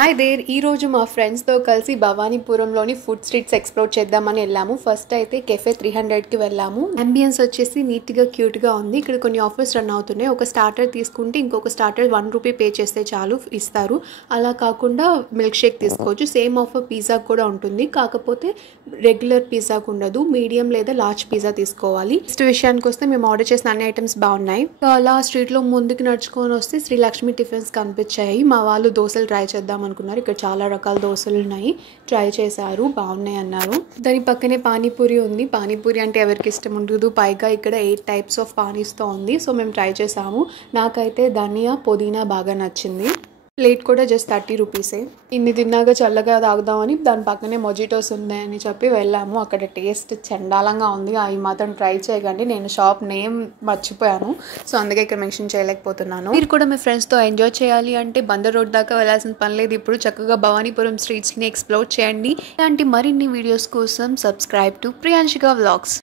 Hi there ఈ రోజు మా ఫ్రెండ్స్తో కలిసి భవానీపురంలోని ఫుడ్ స్ట్రీట్స్ ఎక్స్ప్లోర్ చేద్దామని వెళ్ళాము. ఫస్ట్ అయితే కెఫే 300కి వెళ్ళాము. అంబియన్స్ వచ్చేసి నీట్గా క్యూట్గా ఉంది. ఇక్కడ కొన్ని ఆఫర్స్ రన్ అవుతున్నాయి. ఒక స్టార్టర్ తీసుకుంటే ఇంకొక స్టార్టర్ 1 రూపీ పే చేస్తే చాలు ఇస్తారు. అలా కాకుండా మిల్క్ షేక్ తీసుకోవచ్చు. సేమ్ ఆఫర్ పిజ్జా కూడా ఉంటుంది, కాకపోతే రెగ్యులర్ పిజ్జాకు ఉండదు. మీడియం లేదా లార్జ్ పిజ్జా తీసుకోవాలి. నెక్స్ట్ విషయానికి వస్తే మేము ఆర్డర్ చేసిన అన్ని ఐటమ్స్ బాగున్నాయి. అలా స్ట్రీట్లో ముందుకు నడుచుకొని వస్తే శ్రీ లక్ష్మి టిఫిన్స్ కనిపించాయి. మా వాళ్ళు దోశలు ట్రై చేద్దాం అనుకున్నారు. ఇక్కడ చాలా రకాల దోశలు ఉన్నాయి, ట్రై చేశారు, బాగున్నాయి అన్నారు. దాని పక్కనే పానీపూరి ఉంది. పానీపూరి అంటే ఎవరికి ఇష్టం ఉండదు, పైగా ఇక్కడ 8 టైప్స్ ఆఫ్ పానీస్తో ఉంది. సో మేము ట్రై చేసాము. నాకైతే ధనియా పుదీనా బాగా నచ్చింది. ప్లేట్ కూడా జస్ట్ 30 రూపీసే. ఇన్ని తిన్నాక చల్లగా తాగుదామని దాని పక్కనే మొజిటోస్ ఉన్నాయని చెప్పి వెళ్ళాము. అక్కడ టేస్ట్ చండాలంగా ఉంది. అవి మాత్రం ట్రై చేయకండి. నేను షాప్ నేమ్ మర్చిపోయాను, సో అందుకే ఇక్కడ మెన్షన్ చేయలేకపోతున్నాను. మీరు కూడా మీ ఫ్రెండ్స్తో ఎంజాయ్ చేయాలి అంటే బందర్ రోడ్ దాకా వెళ్ళాల్సిన పని లేదు. ఇప్పుడు చక్కగా భవానీపురం స్ట్రీట్స్ని ఎక్స్ప్లోర్ చేయండి. ఇలాంటి మరిన్ని వీడియోస్ కోసం సబ్స్క్రైబ్ టు ప్రియాంశిక వ్లాగ్స్.